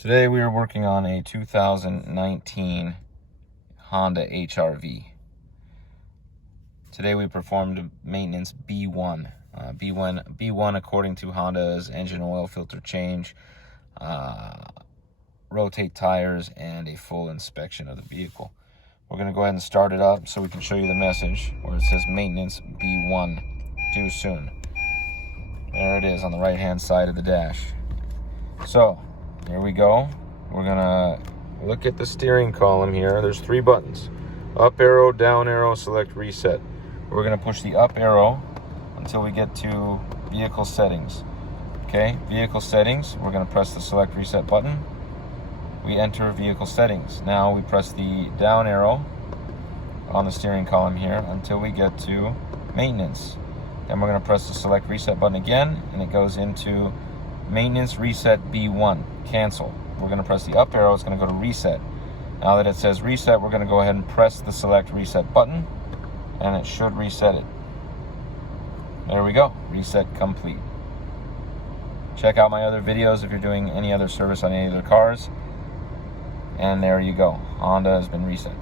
Today we are working on a 2019 Honda HRV. Today we performed maintenance B1. B1 according to Honda's engine oil filter change, rotate tires, and a full inspection of the vehicle. We're going to go ahead and start it up so we can show you the message where it says maintenance B1, due soon. There it is on the right hand side of the dash. So here we go. We're gonna look at the steering column here. There's 3 buttons: up arrow, down arrow, select reset. We're gonna push the up arrow until we get to vehicle settings. Okay, vehicle settings, we're gonna press the select reset button. We enter vehicle settings. Now we press the down arrow on the steering column here until we get to maintenance. Then we're gonna press the select reset button again, and it goes into maintenance reset B1, cancel. We're going to press the up arrow, it's going to go to reset. Now that it says reset, we're going to go ahead and press the select reset button, and it should reset it. There we go, reset complete. Check out my other videos if you're doing any other service on any other cars. And there you go, Honda has been reset.